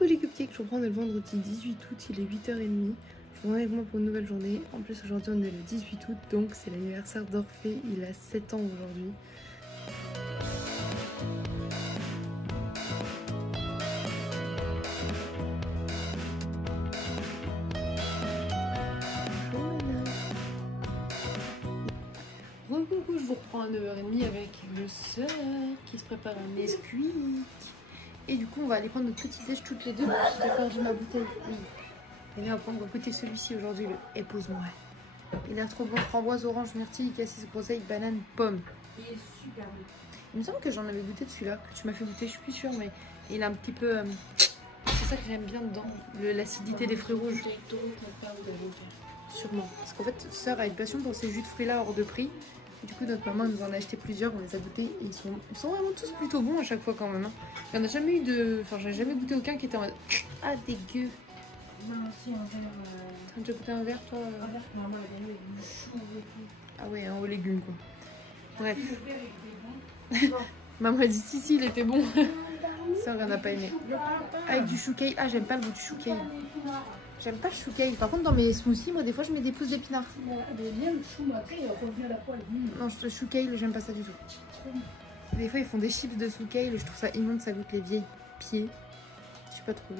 Coucou les cupcakes, je reprends le vendredi 18 août, il est 8h30. Je vous avec moi pour une nouvelle journée. En plus aujourd'hui on est le 18 août, donc c'est l'anniversaire d'Orphée, il a 7 ans aujourd'hui. Coucou, je vous reprends à 9h30 avec le sœur qui se prépare un Nesquik. Et du coup on va aller prendre notre petit déj toutes les deux. J'ai perdu ma bouteille. Oui. Et là on va goûter celui-ci aujourd'hui, le épouse-moi. Il a l'air trop bon, framboise, orange, myrtille, cassis, groseille, banane, pomme. Il est super bon. Il me semble que j'en avais goûté de celui-là, que tu m'as fait goûter, je suis plus sûre, mais il a un petit peu... c'est ça que j'aime bien dedans, l'acidité des fruits rouges. Sûrement. Parce qu'en fait, sœur a une passion pour ces jus de fruits là hors de prix. Et du coup, notre maman nous en a acheté plusieurs, on les a goûtés et ils sont vraiment tous plutôt bons à chaque fois quand même. Hein. Il n'y en a jamais eu de... Enfin, j'ai jamais goûté aucun qui était en mode... Ah, dégueu. Moi aussi, un verre. T'as déjà goûté un verre, toi Un verre que maman a gagné avec du chou et tout. Ah ouais, un aux légumes quoi. Bref. Le verre était bon. Maman a dit si, il était bon. Ça, on n'a pas aimé. Avec du chou kale. Ah, j'aime pas le goût du chou kale. J'aime pas le chou kale. Par contre, dans mes smoothies, moi, des fois, je mets des pousses d'épinards. Mais bien le chou, mais après, il revient à la poêle. Non, le chou kale, j'aime pas ça du tout. Des fois, ils font des chips de chou kale. Je trouve ça immonde, ça goûte les vieilles pieds. Je sais pas trop.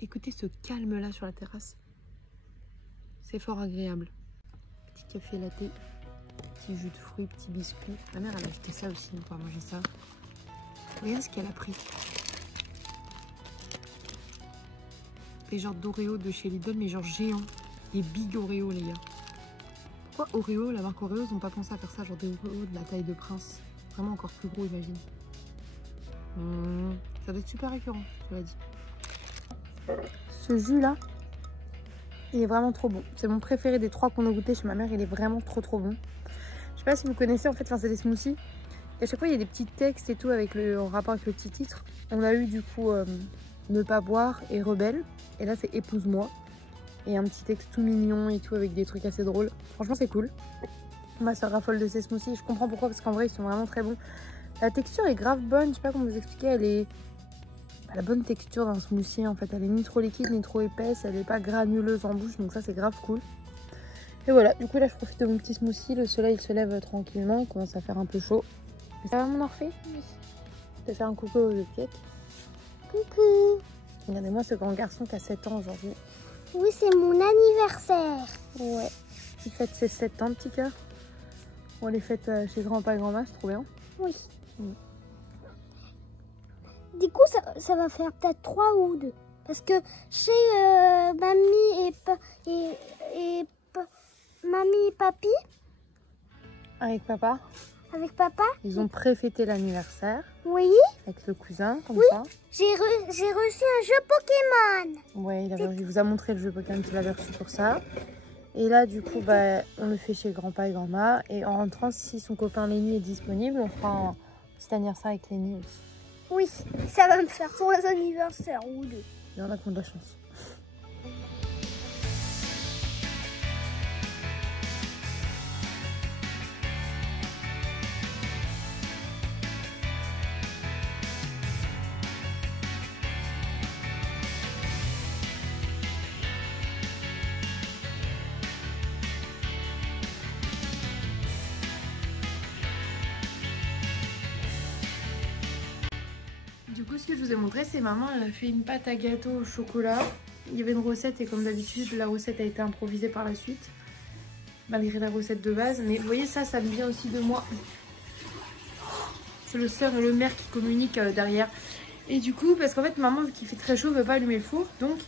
Écoutez ce calme là sur la terrasse. C'est fort agréable. Petit café latte, petit jus de fruits, petit biscuit. Ma mère elle a acheté ça aussi, donc on va manger ça. Regarde ce qu'elle a pris. Des genres d'Oreo de chez Lidl, mais genre géants. Des big Oreo les gars. Pourquoi Oreo, la marque Oreo, ils n'ont pas pensé à faire ça, genre des Oreo de la taille de prince. Vraiment encore plus gros, imagine. Ça doit être super récurrent, cela dit. Ce jus là, il est vraiment trop bon. C'est mon préféré des trois qu'on a goûté chez ma mère. Il est vraiment trop bon. Je sais pas si vous connaissez en fait, c'est des smoothies. Et à chaque fois il y a des petits textes et tout en rapport avec le petit titre. On a eu du coup ne pas boire et rebelle. Et là c'est épouse-moi. Et un petit texte tout mignon et tout avec des trucs assez drôles. Franchement c'est cool. Ma soeur raffole de ces smoothies. Je comprends pourquoi, parce qu'en vrai ils sont vraiment très bons. La texture est grave bonne. Je sais pas comment vous expliquer. Elle est... la bonne texture d'un smoothie en fait, elle est ni trop liquide ni trop épaisse, elle n'est pas granuleuse en bouche, donc ça c'est grave cool. Et voilà, du coup là je profite de mon petit smoothie, le soleil se lève tranquillement, il commence à faire un peu chaud. Ça va mon Orphée? Oui. Je vais faire un coucou aux cupcakes. Coucou. Regardez-moi ce grand garçon qui a 7 ans aujourd'hui. Oui, c'est mon anniversaire. Ouais, il fête ses 7 ans, petit cœur. On les fête chez grand-papa et grand-mère, c'est trop bien. Oui. Du coup, ça va faire peut-être 3 ou 2. Parce que chez mamie mamie et papy, Avec papa, avec papa, ils ont pré-fêté l'anniversaire. oui, Avec le cousin, comme oui, ça. j'ai reçu un jeu Pokémon. Ouais, il vous a montré le jeu Pokémon qu'il avait reçu pour ça. Et là, du coup, bah, on le fait chez grand-papa et grand-mère. Et en rentrant, si son copain Lenny est disponible, on fera un petit anniversaire avec Lenny aussi. Oui, ça va me faire 3 anniversaires ou 2. Il y en a qui ont de la chance. Du coup, ce que je vous ai montré, c'est maman, elle a fait une pâte à gâteau au chocolat. Il y avait une recette et comme d'habitude, la recette a été improvisée par la suite. Malgré la recette de base. Mais vous voyez, ça me vient aussi de moi. C'est le sœur et le mère qui communiquent derrière. Et du coup, parce qu'en fait, maman, vu qu'il fait très chaud, ne veut pas allumer le four. Donc,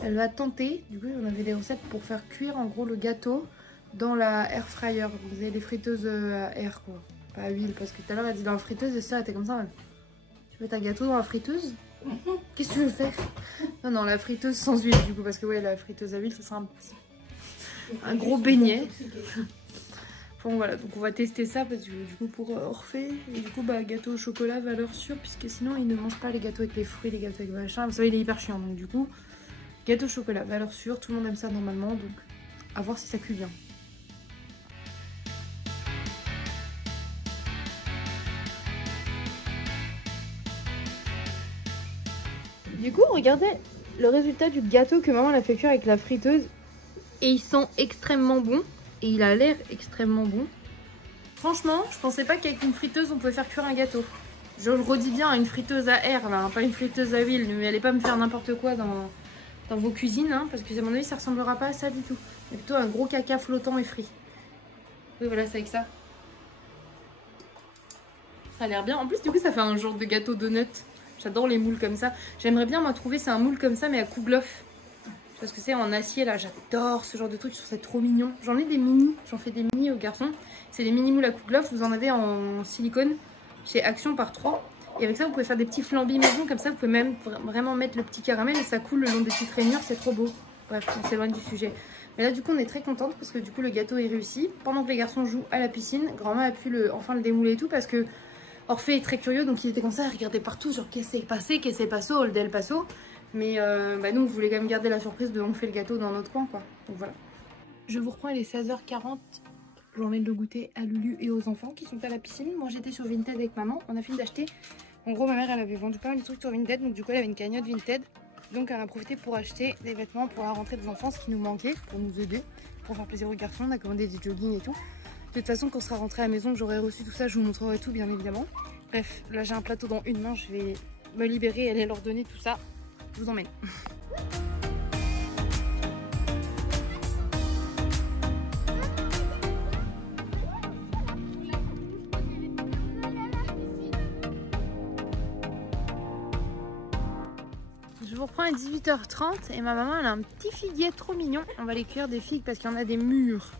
elle va tenter. Du coup, on avait des recettes pour faire cuire en gros le gâteau dans la air fryer. Vous avez les friteuses à air, quoi. Pas à huile. Parce que tout à l'heure, elle a dit dans la friteuse et ça, elle était comme ça. Même. Tu veux ta gâteau dans la friteuse? Qu'est-ce que tu veux faire? Non, la friteuse sans huile du coup, parce que ouais, la friteuse à huile, ça sera un gros beignet. Bon voilà, donc on va tester ça parce que du coup pour Orphée, et du coup bah gâteau au chocolat valeur sûre, puisque sinon il ne mange pas les gâteaux avec les fruits, les gâteaux avec machin. Vous savez, il est hyper chiant, donc du coup, gâteau au chocolat, valeur sûre, tout le monde aime ça normalement, donc à voir si ça cuit bien. Du coup, regardez le résultat du gâteau que maman a fait cuire avec la friteuse. Et il sent extrêmement bon. Et il a l'air extrêmement bon. Franchement, je pensais pas qu'avec une friteuse, on pouvait faire cuire un gâteau. Je le redis bien, une friteuse à air, là, hein, pas une friteuse à huile. Ne allez pas me faire n'importe quoi dans vos cuisines, hein, parce que à mon avis, ça ressemblera pas à ça du tout. C'est plutôt un gros caca flottant et frit. Oui, voilà, c'est avec ça. Ça a l'air bien. En plus, du coup, ça fait un genre de gâteau donut. J'adore les moules comme ça. J'aimerais bien, moi, trouver c'est un moule comme ça, mais à kouglof. Parce que c'est en acier, là. J'adore ce genre de truc. Je trouve ça trop mignon. J'en ai des mini. J'en fais des mini aux garçons. C'est des mini moules à kouglof. Vous en avez en silicone chez Action par 3. Et avec ça, vous pouvez faire des petits flambis maison. Comme ça, vous pouvez même vraiment mettre le petit caramel et ça coule le long des petites rainures. C'est trop beau. Bref, on s'éloigne du sujet. Mais là, du coup, on est très contente parce que du coup, le gâteau est réussi. Pendant que les garçons jouent à la piscine, grand-mère a pu enfin le démouler et tout parce que Orphée est très curieux, donc il était comme ça, il regardait partout, genre qu'est-ce qui s'est passé, Old El Paso. Mais nous, on voulait quand même garder la surprise de on fait le gâteau dans notre coin, quoi. Donc voilà. Je vous reprends, il est 16h40. J'emmène le goûter à Lulu et aux enfants qui sont à la piscine. Moi, j'étais sur Vinted avec maman. On a fini d'acheter. En gros, ma mère, elle avait vendu pas mal de trucs sur Vinted, donc du coup, elle avait une cagnotte Vinted. Donc, elle a profité pour acheter des vêtements pour la rentrée des enfants, ce qui nous manquait, pour nous aider, pour faire plaisir aux garçons. On a commandé des joggings et tout. De toute façon, quand on sera rentré à la maison, j'aurai reçu tout ça, je vous montrerai tout, bien évidemment. Bref, là j'ai un plateau dans une main, je vais me libérer et aller leur donner tout ça. Je vous emmène. Je vous reprends à 18h30 et ma maman elle a un petit figuier trop mignon. On va aller cueillir des figues parce qu'il y en a des mûres.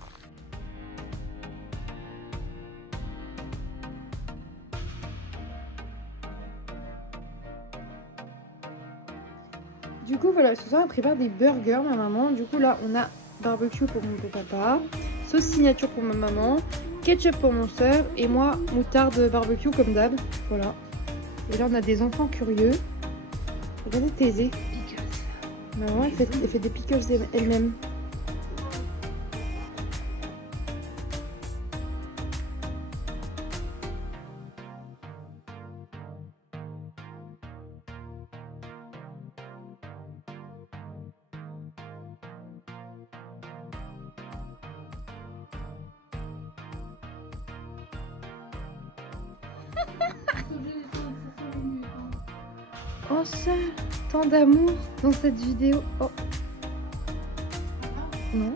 Du coup voilà, ce soir elle prépare des burgers ma maman. Du coup là on a barbecue pour mon papa, sauce signature pour ma maman, ketchup pour mon soeur et moi moutarde barbecue comme d'hab. Voilà. Et là on a des enfants curieux. Regardez Thésée. Ma maman elle fait des pickles elle-même. Oh ça, tant d'amour dans cette vidéo. Oh. Non.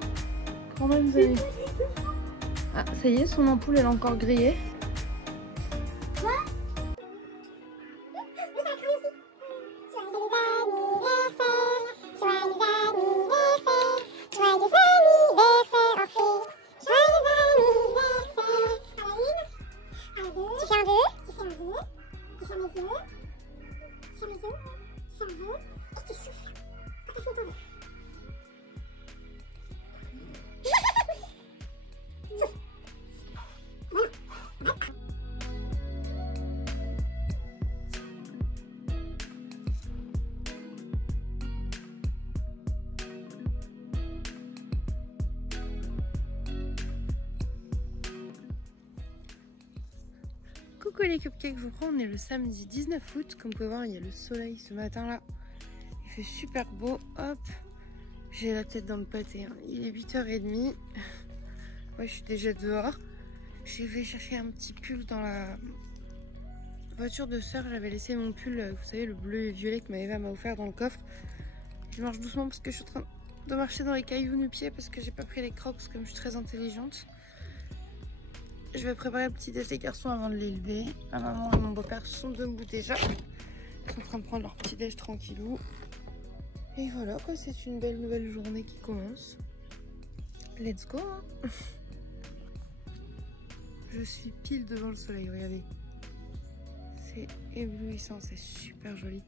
Quand même vous avez... Ah ça y est, son ampoule elle est encore grillée. Coucou les cupcakes, je vous prends, on est le samedi 19 août. Comme vous pouvez voir, il y a le soleil ce matin là. Il fait super beau, hop. J'ai la tête dans le pâté, hein. Il est 8h30. Ouais, je suis déjà dehors. Je vais chercher un petit pull dans la voiture de soeur. J'avais laissé mon pull, vous savez, le bleu et violet que ma Eva m'a offert dans le coffre. Je marche doucement parce que je suis en train de marcher dans les cailloux du pied parce que j'ai pas pris les crocs comme je suis très intelligente. Je vais préparer le petit déj des garçons avant de les lever. Ma maman et mon beau-père sont debout déjà. Ils sont en train de prendre leur petit déj tranquillou. Et voilà quoi, c'est une belle nouvelle journée qui commence. Let's go hein. Je suis pile devant le soleil, regardez. C'est éblouissant, c'est super joli.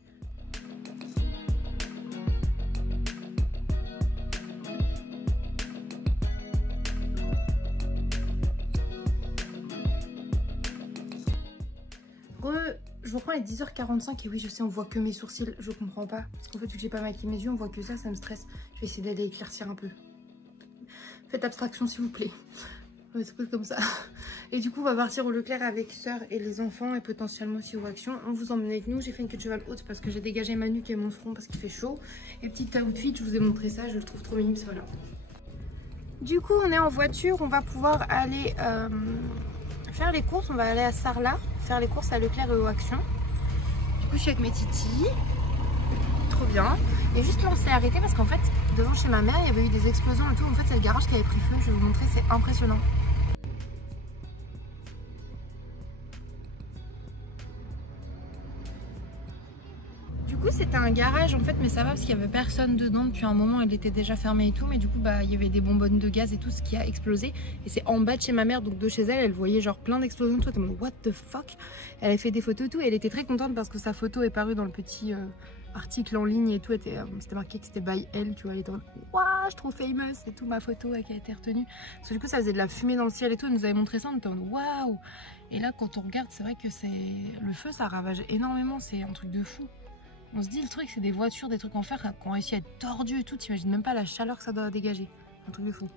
Je vous reprends à 10h45 et oui je sais on voit que mes sourcils, je comprends pas. Parce qu'en fait vu que j'ai pas maquillé mes yeux on voit que ça me stresse. Je vais essayer d'aller éclaircir un peu. Faites abstraction s'il vous plaît. Ouais, ça peut être comme ça. Et du coup, on va partir au Leclerc avec sœur et les enfants et potentiellement aussi au Action. On vous emmène avec nous. J'ai fait une queue de cheval haute parce que j'ai dégagé ma nuque et mon front parce qu'il fait chaud. Et petit outfit, je vous ai montré ça, je le trouve trop mignon, voilà. Du coup, on est en voiture, on va pouvoir aller faire les courses. On va aller à Sarlat, faire les courses à Leclerc et au Action. Du coup, je suis avec mes titis. Trop bien. Et juste là, on s'est arrêté parce qu'en fait, devant chez ma mère, il y avait eu des explosions et tout. En fait, c'est le garage qui avait pris feu. Je vais vous montrer, c'est impressionnant. Du coup, c'était un garage en fait, mais ça va parce qu'il y avait personne dedans depuis un moment. Il était déjà fermé et tout, mais du coup, bah, il y avait des bonbonnes de gaz et tout, ce qui a explosé. Et c'est en bas de chez ma mère, donc de chez elle, elle voyait genre plein d'explosions. Toi, t'es en mode what the fuck. Elle a fait des photos et tout. Et elle était très contente parce que sa photo est parue dans le petit article en ligne et tout. C'était marqué que c'était by elle, tu vois. Elle était en mode waouh, je suis trop famous et tout, ma photo qui a été retenue. Parce que du coup, ça faisait de la fumée dans le ciel et tout. Elle nous avait montré ça, on était en mode waouh. Et là, quand on regarde, c'est vrai que le feu, ça ravage énormément. C'est un truc de fou. On se dit le truc c'est des voitures, des trucs en fer qui ont réussi à être tordus et tout, t'imagines même pas la chaleur que ça doit dégager. Un truc de fou.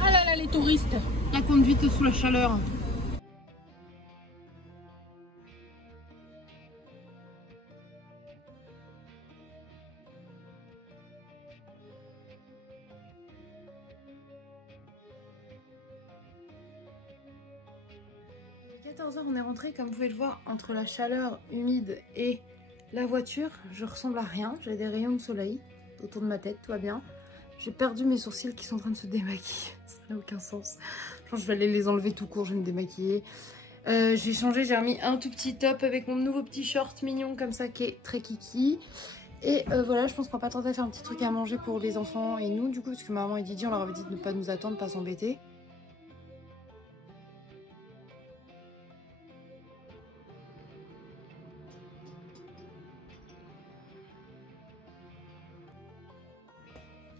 Ah là là, les touristes. La conduite sous la chaleur. Il est 14 h, on est rentré, comme vous pouvez le voir, entre la chaleur humide et la voiture, je ressemble à rien. J'ai des rayons de soleil autour de ma tête, tout va bien. J'ai perdu mes sourcils qui sont en train de se démaquiller, ça n'a aucun sens. Je pense que je vais aller les enlever tout court, je vais me démaquiller. J'ai changé, j'ai remis un tout petit top avec mon nouveau petit short mignon comme ça qui est très kiki. Et voilà, je pense qu'on va pas tenter de faire un petit truc à manger pour les enfants et nous du coup, parce que maman et Didi on leur avait dit de ne pas nous attendre, pas s'embêter.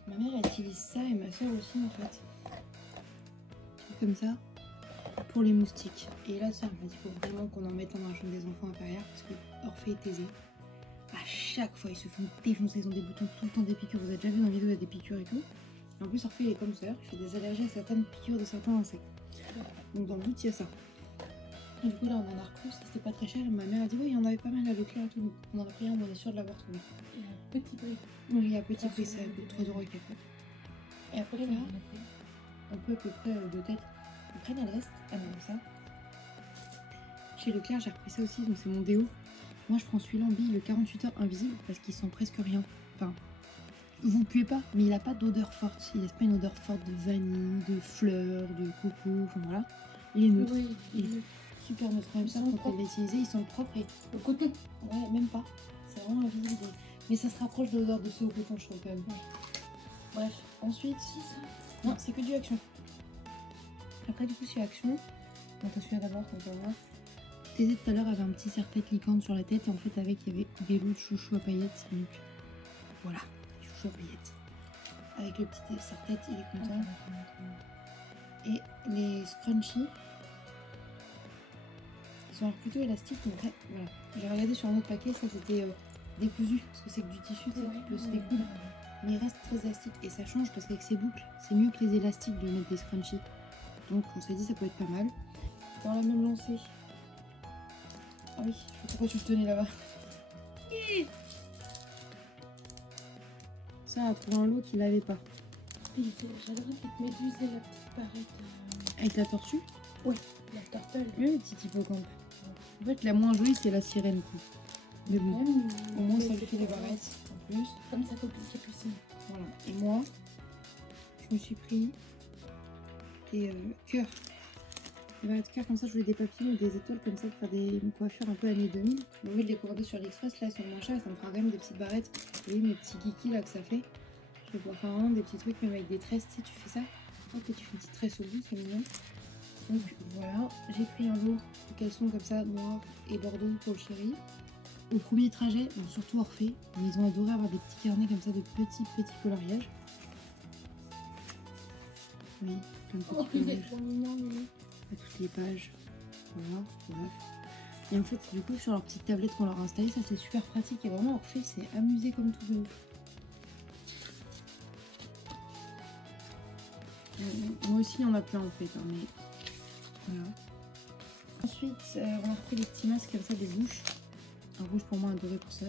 Ma mère elle utilise ça et ma soeur aussi en fait. Comme ça, pour les moustiques. Et là, ça m'a dit qu'il faut vraiment qu'on en mette dans la chambre des enfants inférieurs parce que Orphée est aisé. À chaque fois, ils se font défoncer, ils ont des boutons tout le temps, des piqûres. Vous avez déjà vu dans la vidéo, il y a des piqûres et tout. Et en plus, Orphée il est comme sœur, il fait des allergies à certaines piqûres de certains insectes. Donc dans le doute, il y a ça. Et du coup, là, on en a repris, c'était pas très cher. Et ma mère a dit, oui, il y en avait pas mal à Leclerc et tout. Donc on en a pris un, on est sûr de l'avoir trouvé. Et un petit prix. Oui, à petit prix, ça coûte 3 € et quelques. Et après, là, on peut à peu près de tête. Après, là, le reste, ah non, ça. Chez Leclerc, j'ai repris ça aussi, donc c'est mon déo. Moi, je prends celui-là en bille, le 48 heures invisible, parce qu'il sent presque rien. Enfin, vous ne puez pas, mais il n'a pas d'odeur forte. Il laisse pas une odeur forte de vanille, de fleurs, de coco, enfin voilà. Il est neutre. Oui, il est super neutre. Même ça, quand on l'a utilisé, il sent propre et au coton. ouais, même pas. C'est vraiment invisible. Mais ça se rapproche de l'odeur de ce au coton, je trouve quand même. Bref, ensuite, non, c'est que du Action. Après, du coup, c'est Action. Donc, celui-là d'abord, on va voir. Thésée tout à l'heure avait un petit serre-tête licorne sur la tête et en fait, avec, il y avait des lots de chouchou à paillettes. Donc, voilà, chouchou à paillettes. Avec le petit serre-tête, il est content. Et les scrunchies, ils sont plutôt élastiques. Donc, ouais, voilà. J'ai regardé sur un autre paquet, ça c'était décousu parce que c'est que du tissu, tu peux se découdre. Mais il reste très élastique et ça change parce qu'avec ces boucles, c'est mieux que les élastiques de mettre des scrunchies. Donc on s'est dit ça peut être pas mal. Dans la même lancée. Ah oui, je sais pas pourquoi tu le tenais là-bas. Ça a trouvé un lot qu'il n'avait pas. J'adorais cette méduse et la petite barrette. Avec la tortue? Oui, la tortelle. Oui, le petit hippocampe. En fait, la moins jolie, c'est la sirène. Quoi. Mais bon, au moins ça lui fait les barrettes en plus. Comme ça copine Capucine. Voilà. Et moi, je me suis pris des cœurs. Des barrettes cœurs comme ça, je voulais des papillons ou des étoiles comme ça pour faire des coiffures un peu années 2000. Donc je vais les commander sur l'Express, là sur le mancha, ça me fera quand même des petites barrettes. Vous voyez mes petits kikis là que ça fait. Je vais pouvoir faire vraiment des petits trucs même avec des tresses, tu sais, tu fais ça. Hop, et tu fais une petite tresse au bout, c'est mignon. Donc voilà, j'ai pris un lot de caleçons comme ça, noir et bordeaux pour le chéri. Au premier trajet, bon, surtout Orphée, mais ils ont adoré avoir des petits carnets comme ça de petits coloriages. Oui, plein de petits coloriages. À toutes les pages. Voilà, bref. Et en fait, du coup, sur leur petite tablette qu'on leur a installée, ça c'est super pratique et vraiment Orphée c'est amusé comme tout de ouf. Moi aussi, il y en a plein en fait, hein, mais voilà. Ensuite, on a repris des petits masques comme ça, des bouches. Un rouge pour moi, un doré pour ça.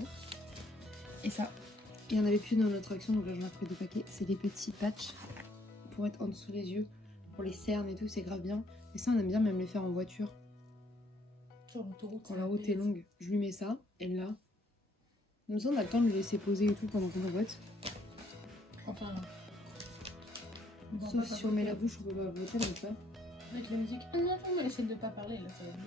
Et ça, il n'y en avait plus dans notre action, donc là j'en ai repris 2 paquets. C'est des petits patchs pour être en dessous les yeux, pour les cernes et tout, c'est grave bien. Et ça, on aime bien même les faire en voiture. Quand la route est longue, je lui mets ça, et là. Comme ça, on a le temps de le laisser poser et tout pendant qu'on vote. Enfin. Sauf si on met la bouche, on peut pas voter comme ça. Avec la musique. Ah non, on essaie de pas parler, là, ça va bien.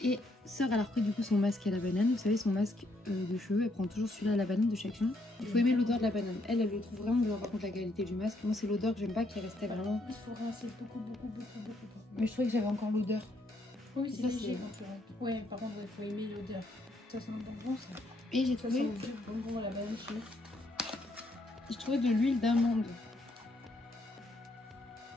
Et sœur, elle a repris du coup son masque à la banane. Vous savez, son masque de cheveux, elle prend toujours celui-là à la banane de chaque son. Il faut aimer l'odeur de la banane. Elle le trouve vraiment bien. Par contre, la qualité du masque, moi, c'est l'odeur que j'aime pas qui restait vraiment. Il faut rincer beaucoup. Mais je trouvais que j'avais encore l'odeur. Oui, ça, c'est léger. Ouais, par contre, il faut aimer l'odeur. Ça sent le bonbon, ça. Et j'ai Ça trouvé. sent le bonbon à la banane chez nous. J'ai trouvé de l'huile d'amande.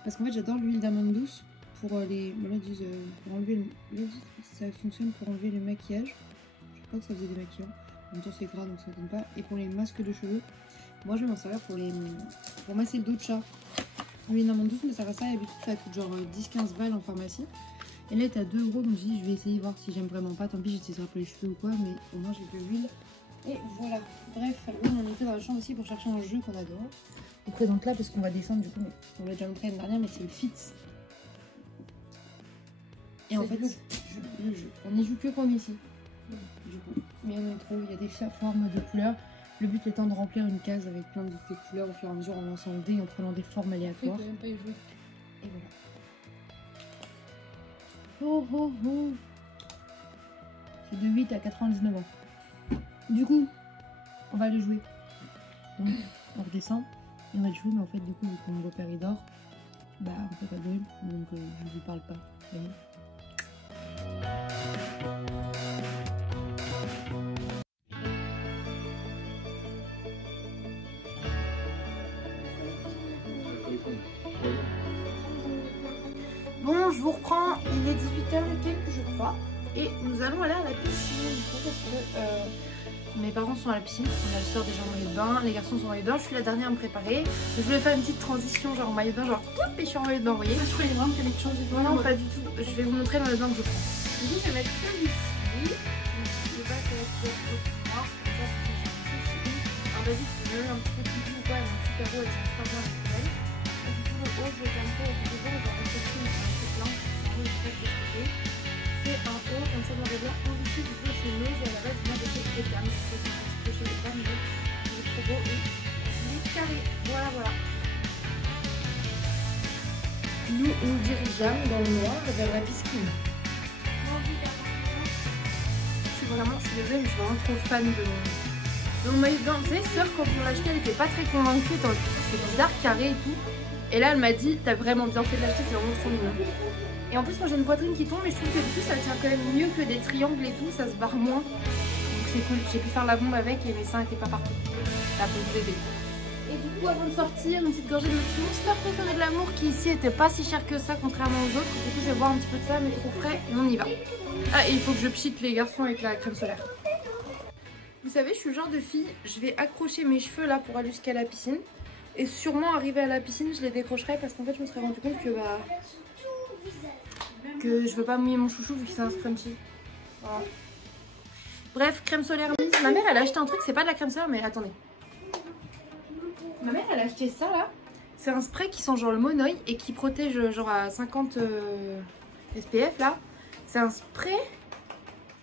Parce qu'en fait, j'adore l'huile d'amande douce. Pour les. Voilà, ils disent pour enlever le. Ça fonctionne pour enlever le maquillage. Je crois que ça faisait des maquillants. En même temps, c'est gras donc ça donne pas. Et pour les masques de cheveux, moi je vais m'en servir pour masser le dos de chat. L'huile d'amande douce, mais ça reste ça d'habitude, ça coûte genre 10-15 balles en pharmacie. Et là, elle est à 2 €, donc je dis, je vais essayer de voir si j'aime vraiment pas. Tant pis, j'essaierai pour les cheveux ou quoi, mais au moins j'ai de l'huile. Et voilà. Bref, on était dans la chambre aussi pour chercher un jeu qu'on adore. Je vous présente là parce qu'on va descendre du coup, on l'a déjà montré l'année dernière, mais c'est le Fitz. Et en fait, le jeu. On n'y joue que comme ici. Du coup. Mais on est trop, il y a des formes de couleurs. Le but étant de remplir une case avec plein de couleurs au fur et à mesure en lançant le dé et en prenant des formes aléatoires. Je peux même pas y jouer. Et voilà. Oh oh oh. C'est de 8 à 99 ans. Du coup, on va le jouer. Donc, on redescend et on va le jouer, mais en fait, du coup, vu que mon beau-père il dort, bah on peut pas jouer, donc je vous parle pas. Vous voyez. Bon, je vous reprends, il est 18h et quelques je crois, et nous allons aller à la piscine du coup parce que mes parents sont à la piscine, on a le soeur déjà en maillot de bain, les garçons sont en maillot de bain, je suis la dernière à me préparer. Je voulais faire une petite transition genre en maillot de bain, genre hop et je suis en maillot de bain, vous voyez. Je croyais vraiment qu'elle allait changer de Non, pas du tout, je vais vous montrer le maillot de bain que je prends. Du coup je vais mettre celui-ci, de base ça va être noir, comme ça c'est un basique qui est même un petit peu plus doux ou quoi, elle est super beau, elle est super bien naturelle. Et du coup le haut je vais faire un peu avec des devant, genre un peu plus, un peu plein, c'est un peu de côté. C'est un haut comme ça dans le blanc, en dessus du coup c'est neige et à la base moi je fais des dames, je fais un petit peu chez les dames, mais il est trop beau et il est carré, voilà. Nous nous dirigeons dans le noir vers la piscine. Je suis désolée mais je suis vraiment trop fan de mon maillot de bain. Vous savez, sœur quand on l'a acheté elle était pas très convaincue, c'est bizarre, carré et tout. Et là elle m'a dit t'as vraiment bien fait de l'acheter, c'est vraiment trop mignon. Et en plus moi j'ai une poitrine qui tombe mais je trouve que du coup ça tient quand même mieux que des triangles et tout, ça se barre moins. Donc c'est cool, j'ai pu faire la bombe avec et mes seins étaient pas partout. Ça peut vous aider. Et du coup avant de sortir, une petite gorgée de notre monster préféré de l'amour qui ici était pas si cher que ça contrairement aux autres. Du coup je vais boire un petit peu de ça mais trop frais et on y va. Ah et il faut que je pchite les garçons avec la crème solaire. Vous savez je suis le genre de fille, je vais accrocher mes cheveux là pour aller jusqu'à la piscine. Et sûrement arrivé à la piscine je les décrocherai parce qu'en fait je me serais rendu compte que je veux pas mouiller mon chouchou vu que c'est un scrunchie. Voilà. Bref, crème solaire mise. Ma mère elle a acheté un truc, c'est pas de la crème solaire mais attendez. Ma mère elle a acheté ça là. C'est un spray qui sent genre le monoï et qui protège genre à 50 SPF là. C'est un spray,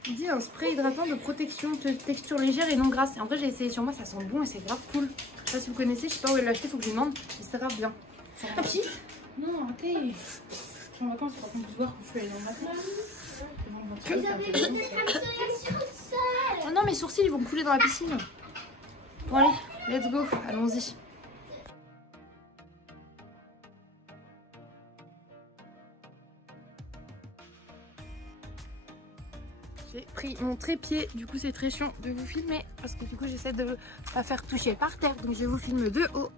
il dit un spray hydratant de protection de texture légère et non grasse. Et en vrai j'ai essayé sur moi, ça sent bon et c'est grave cool. Je sais pas si vous connaissez, je sais pas où elle l'a acheté, faut que je lui demande. Mais c'est grave bien. Ah si. Non, arrêtez. Je suis en vacances, par contre, voir que je suis allée dans ma place. Oh non, mes sourcils ils vont couler dans la piscine. Bon allez, let's go, allons-y. J'ai pris mon trépied, du coup c'est très chiant de vous filmer parce que du coup j'essaie de pas faire toucher par terre, donc je vous filme de haut.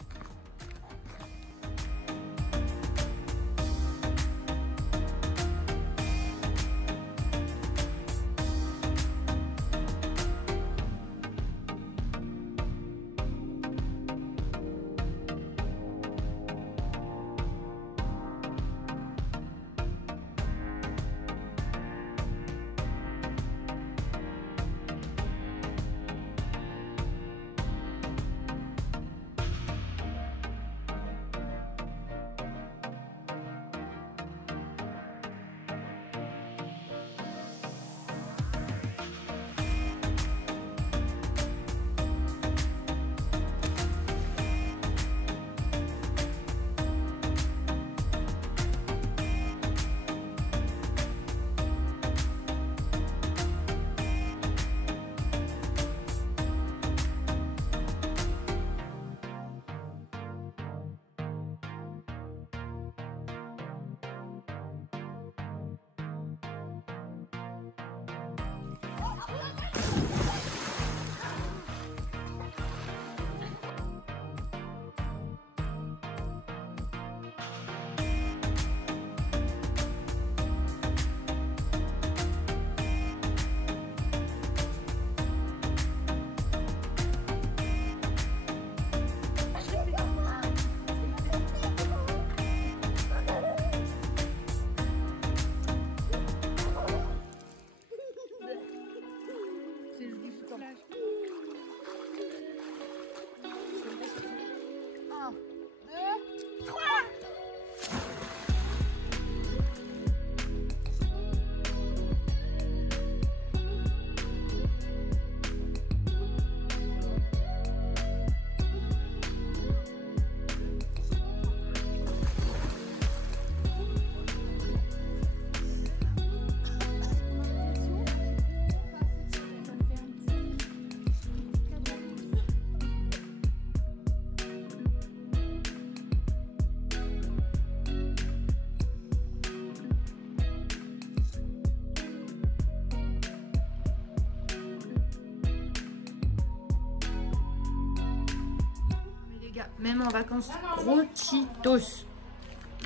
gars, même en vacances, gros Cheetos.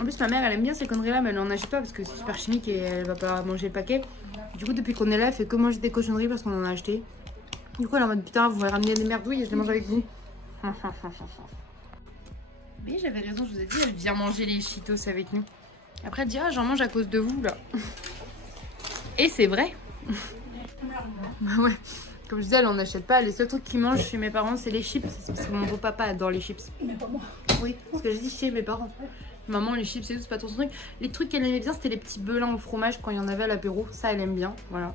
En plus, ma mère, elle aime bien ces conneries-là, mais elle n'en achète pas parce que c'est super chimique et elle va pas manger le paquet. Du coup, depuis qu'on est là, elle fait que manger des cochonneries parce qu'on en a acheté. Du coup, elle est en mode putain, vous m'avez ramené des merdouilles et je les mange avec vous. Mais j'avais raison, je vous ai dit, elle vient manger les Cheetos avec nous. Après, elle dit, ah, j'en mange à cause de vous, là. Et c'est vrai. Bah ouais. Comme je disais, elle en achète pas. Les seuls trucs qu'ils mangent chez mes parents, c'est les chips. C'est parce que mon beau-papa adore les chips. Mais pas moi. Oui, parce que j'ai dit chez mes parents. Maman, les chips et tout, c'est pas trop son truc. Les trucs qu'elle aimait bien, c'était les petits belins au fromage quand il y en avait à l'apéro. Ça, elle aime bien, voilà.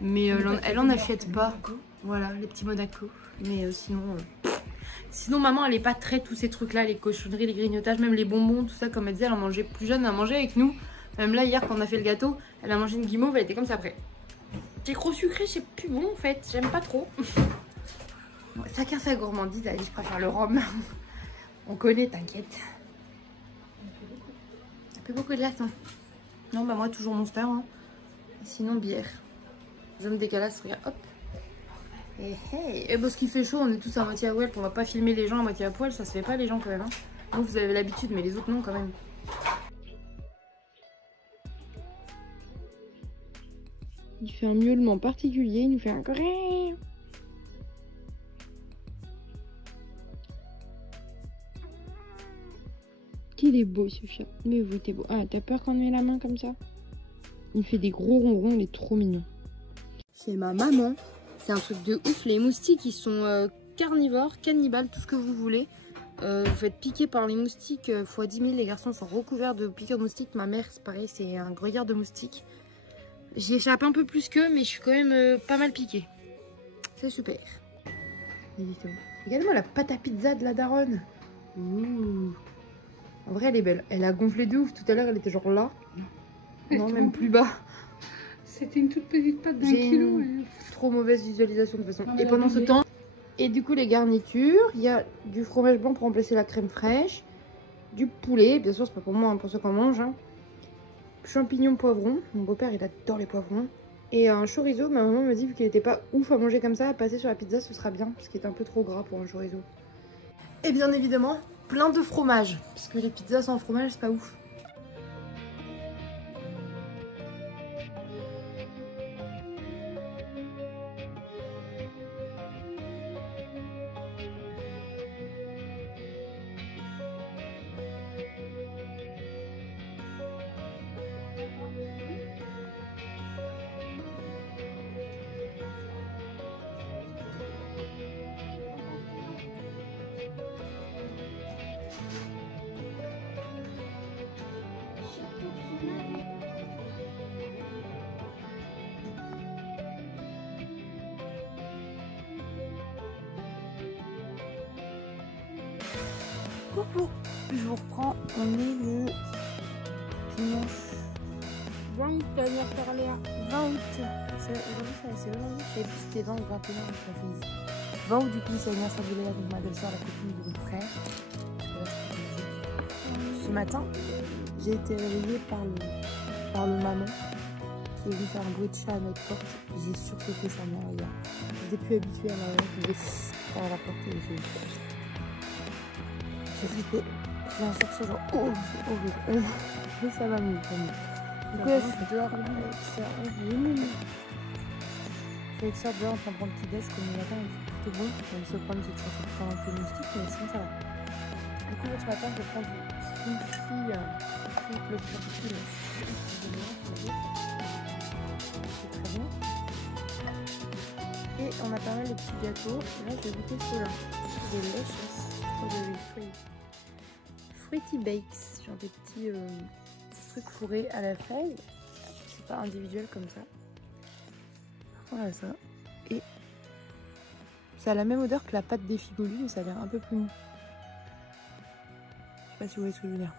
Mais elle en achète pas. Voilà, les petits Monaco. Mais sinon... Sinon, maman, elle est pas très tous ces trucs-là, les cochonneries, les grignotages, même les bonbons, tout ça. Comme elle disait, elle en mangeait plus jeune, elle mangeait avec nous. Même là, hier, quand on a fait le gâteau, elle a mangé une guimauve, elle était comme ça après. C'est trop sucré, c'est plus bon en fait, j'aime pas trop. Chacun sa gourmandise, allez, je préfère le rhum. On connaît, t'inquiète. Ça fait beaucoup de glace, hein. Non, bah moi, toujours Monster. Hein. Sinon, bière. Je me décalasse, regarde, hop. Et parce qu'il fait chaud, on est tous à moitié à poil, on va pas filmer les gens à moitié à poil, ça se fait pas les gens quand même. Hein. Donc vous avez l'habitude, mais les autres non quand même. Il fait un miaulement particulier, il nous fait un grrrr. Qu'il est beau ce chat. Mais vous, t'es beau. Ah, t'as peur quand on met la main comme ça? Il fait des gros ronrons, il est trop mignon. Chez ma maman, c'est un truc de ouf. Les moustiques, ils sont carnivores, cannibales, tout ce que vous voulez. Vous faites piquer par les moustiques x 10 000. Les garçons sont recouverts de piqûres de moustiques. Ma mère, c'est pareil, c'est un gruyère de moustiques. J'y échappe un peu plus qu'eux, mais je suis quand même pas mal piquée. C'est super. Regardez-moi la pâte à pizza de la daronne. Ouh. En vrai, elle est belle. Elle a gonflé de ouf. Tout à l'heure, elle était genre là. Non, même plus bas. C'était une toute petite pâte d'1 kilo. Une trop mauvaise visualisation de toute façon. Et pendant ce temps... Et du coup, les garnitures, il y a du fromage blanc pour remplacer la crème fraîche. Du poulet, bien sûr, c'est pas pour moi, hein, pour ceux qu'on mange. Hein. Champignons poivrons, mon beau-père il adore les poivrons. Et un chorizo, ma maman me dit vu qu'il était pas ouf à manger comme ça, à passer sur la pizza ce sera bien, parce qu'il est un peu trop gras pour un chorizo. Et bien évidemment, plein de fromage, parce que les pizzas sans fromage c'est pas ouf. Coucou, je vous reprends, on est le dimanche 20 août, anniversaire Léa. 20 août, c'est aujourd'hui, je sais plus si c'était 20 ou 21, ça fait 20 août du coup c'est l'anniversaire de Léa, donc ma belle-soeur, la copine de mon frère. Ce matin, j'ai été réveillée par le maman qui est venu faire un bruit de chat à notre porte. J'ai sursauté sa mère, regarde. J'étais plus habituée à ma maman qui faisait à la porte et j'ai flippé. J'ai un sursaut genre oh c'est horrible. Mais ça va mieux quand même. Du coup là je suis dehors avec ça. Je suis avec ça dehors en train de prendre petit déj comme le matin, c'est plutôt bon. Le seul problème c'est que ça fait un peu moustique, mais sinon ça va. Du coup ce matin je vais prendre une fille le petit c'est très bon. Et on a pas mal de petits gâteaux. Et là je vais goûter ceux-là. Des lèches. Fruity Bakes, genre des petits trucs fourrés à la fraise. C'est pas individuel comme ça. Voilà ça. Et ça a la même odeur que la pâte des figolus, mais ça a l'air un peu plus mou. Je sais pas si vous voyez ce que je veux dire.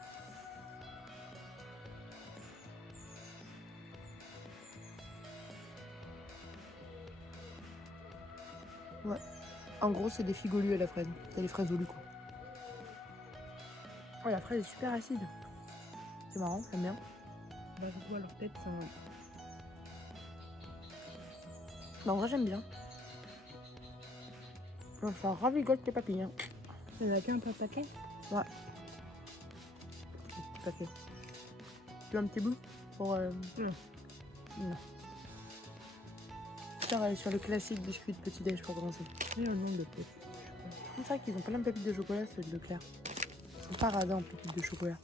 Ouais. En gros, c'est des figolus à la fraise. C'est des fraises au quoi. Oh, la fraise est super acide. C'est marrant, j'aime bien. Bah, je vois leur tête, ça... Bah, en vrai, j'aime bien. Ça ravigote les papilles. Hein. Elle a qu'un paquet. Ouais. Petit paquet. Tu veux un petit bout pour... Non. Je vais aller sur le classique biscuit de petit déj pour commencer. Il y a un nombre de pépites. C'est vrai qu'ils ont plein de pépites de chocolat, ceux de Leclerc. Ils sont pas radins en pépites de chocolat.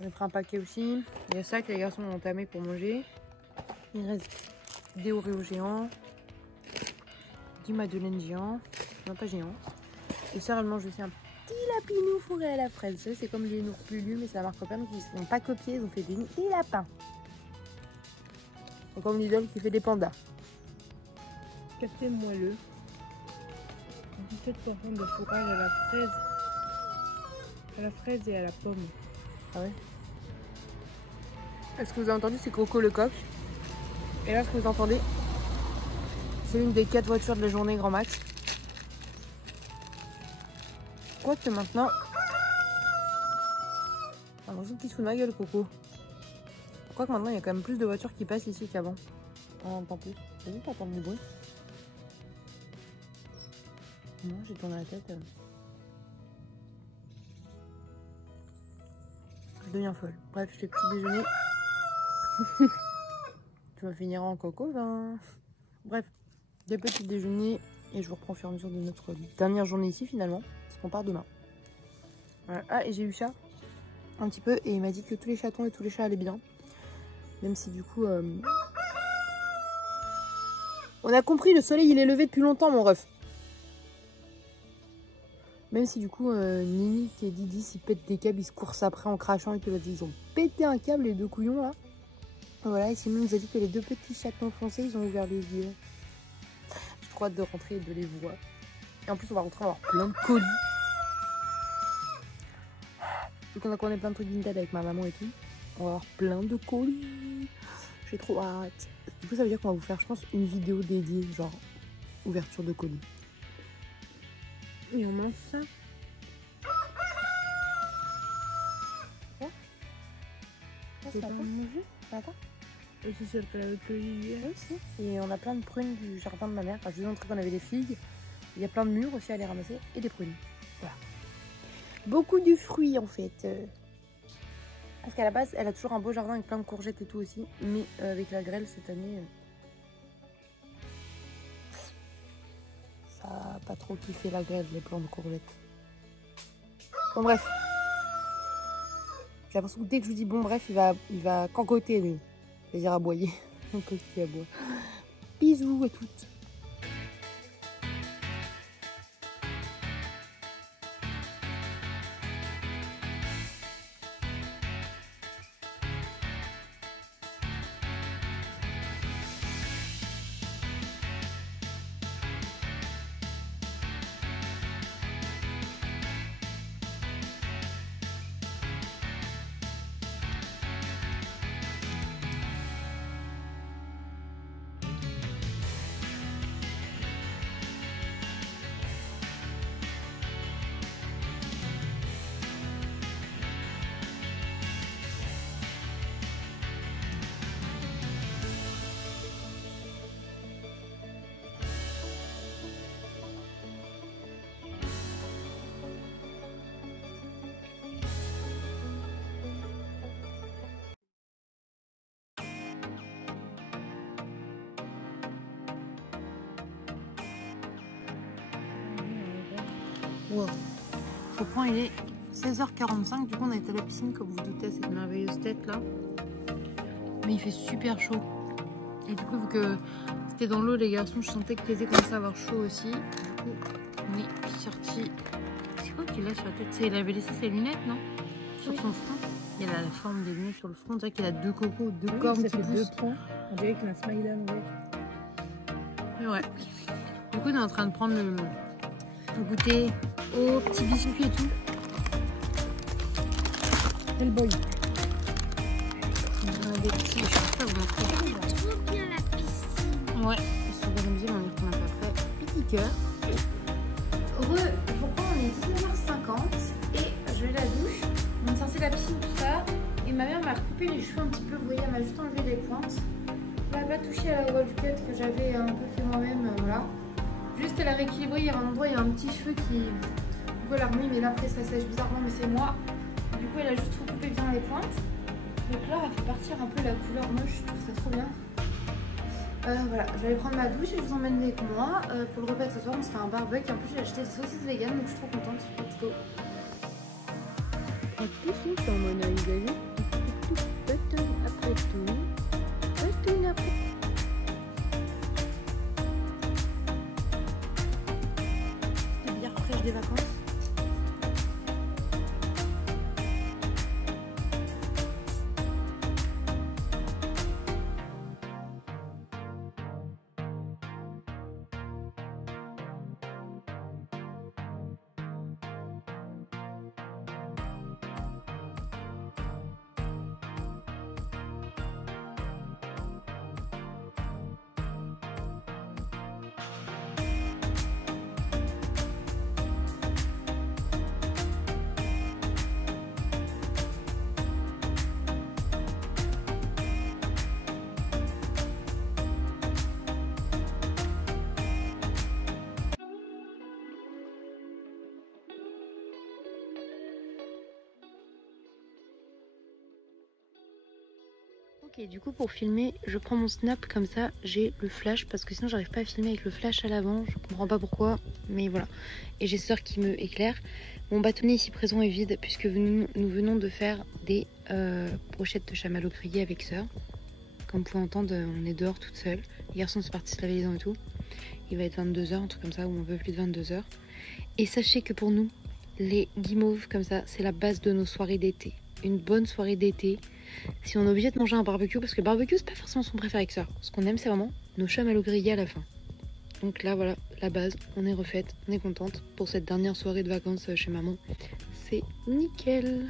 On a pris un paquet aussi. Il y a ça que les garçons ont entamé pour manger. Il reste des Oreos géants. Du Madeleine géant. Non, pas géant. Et ça, elle mange aussi un petit lapinou fourré à la fraise. Vous savez, c'est comme les ours Lulu, mais c'est la marque Copain. Donc ils n'ont pas copié, ils ont fait des lapins. C'est comme Lidl qui fait des pandas. Café moelleux. 17% de fourrage à la fraise. À la fraise et à la pomme. Ah ouais. Ce que vous avez entendu, c'est Coco le coq. Et là, ce que vous entendez, c'est une des 4 voitures de la journée grand max. Quoique maintenant... J'ai l'impression qu'il se fout de ma gueule, Coco. Quoique maintenant, il y a quand même plus de voitures qui passent ici qu'avant. On entend plus. J'ai juste entendre du bruit. Non, j'ai tourné la tête. Je deviens folle. Bref, je fais petit déjeuner. Tu vas finir en coco vin. Bref, des petits déjeuners. Et je vous reprends au fur et à mesure de notre dernière journée ici finalement. Parce qu'on part demain. Voilà. Ah, et j'ai eu chat. Un petit peu. Et il m'a dit que tous les chatons et tous les chats allaient bien. Même si du coup... On a compris, le soleil il est levé depuis longtemps mon ref. Même si du coup Nini et Didi s'ils pètent des câbles, ils se coursent après en crachant et que ils ont pété un câble les deux couillons là. Voilà, et Simon nous a dit que les deux petits chatons foncés, ils ont ouvert les yeux. J'ai trop hâte de rentrer et de les voir. Et en plus on va rentrer, on va avoir plein de colis. Vu qu'on a commandé plein de trucs Vinted avec ma maman et tout, on va avoir plein de colis. J'ai trop hâte. Du coup ça veut dire qu'on va vous faire je pense une vidéo dédiée, genre ouverture de colis. Et on mange ça. C'est pas manger. Attends. Et c'est celle qu'elle avait cueillie hier. Oui, si. Et on a plein de prunes du jardin de ma mère. Enfin, je vous ai montré qu'on avait des figues. Il y a plein de mûres aussi à les ramasser et des prunes. Voilà. Beaucoup de fruits en fait. Parce qu'à la base, elle a toujours un beau jardin avec plein de courgettes et tout aussi. Mais avec la grêle cette année, ça a pas trop kiffé la grêle, les plants de courgettes. Bon bref. J'ai l'impression que dès que je vous dis bon bref, il va cancoter lui. C'est-à-dire aboyer. Cancoter, aboie. Bisous à toutes. Wow. Au point il est 16h45, du coup on est à la piscine comme vous vous doutez à cette merveilleuse tête là. Mais il fait super chaud. Et du coup vu que c'était dans l'eau les garçons, je sentais que l'été commençait à avoir chaud aussi. Du coup on est sorti. C'est quoi qu'il a sur la tête? Il avait laissé ses lunettes non? Sur son front. Il a la forme des lunettes sur le front. On dirait qu'il a deux cocos, deux cornes qui poussent. Deux points. On dirait qu'il a un smiley à l'envers. Et ouais. Du coup on est en train de prendre le goûter aux petits biscuits et tout. Quel boy. Des petits, je sais pas vous montrer. Trop bien la piscine. Ouais, ils sont bien amusés, on va dire qu'on a pas fait. Petit cœur. Heureux, je reprends, on est 19h50 et je vais à la douche. On est censé la piscine, tout ça. Et ma mère m'a recoupé les cheveux un petit peu, vous voyez, elle m'a juste enlevé les pointes. Elle n'a pas touché à la wolf cut que j'avais un peu fait moi-même, voilà. Juste elle a rééquilibré, il y a un endroit, il y a un petit cheveu qui coup elle a remis, mais là après ça sèche bizarrement, mais c'est moi. Du coup elle a juste recoupé bien les pointes. Donc là elle fait partir un peu la couleur moche, je trouve ça trop bien. Voilà, je vais aller prendre ma douche et je vous emmène avec moi. Pour le repas de ce soir, on se fait un barbecue. En plus j'ai acheté des saucisses vegan, donc je suis trop contente. Let's go. Dans mon œil de vie. Après tout. C'est bien fraîche des vacances. Ok, du coup pour filmer, je prends mon snap comme ça, j'ai le flash parce que sinon j'arrive pas à filmer avec le flash à l'avant, je comprends pas pourquoi, mais voilà. Et j'ai Sœur qui me éclaire. Mon bâtonnet ici présent est vide puisque nous venons de faire des brochettes de chamallow grillées avec Sœur. Comme vous pouvez entendre, on est dehors toute seule. Les garçons sont partis se laver les dents et tout. Il va être 22 h, un truc comme ça, ou un peu plus de 22 h. Et sachez que pour nous, les guimauves comme ça, c'est la base de nos soirées d'été. Une bonne soirée d'été. Si on est obligé de manger un barbecue, parce que le barbecue c'est pas forcément son préféré avec ça. Ce qu'on aime c'est vraiment nos chamallows grillés à la fin. Donc là voilà, la base, on est refaite, on est contente pour cette dernière soirée de vacances chez maman. C'est nickel.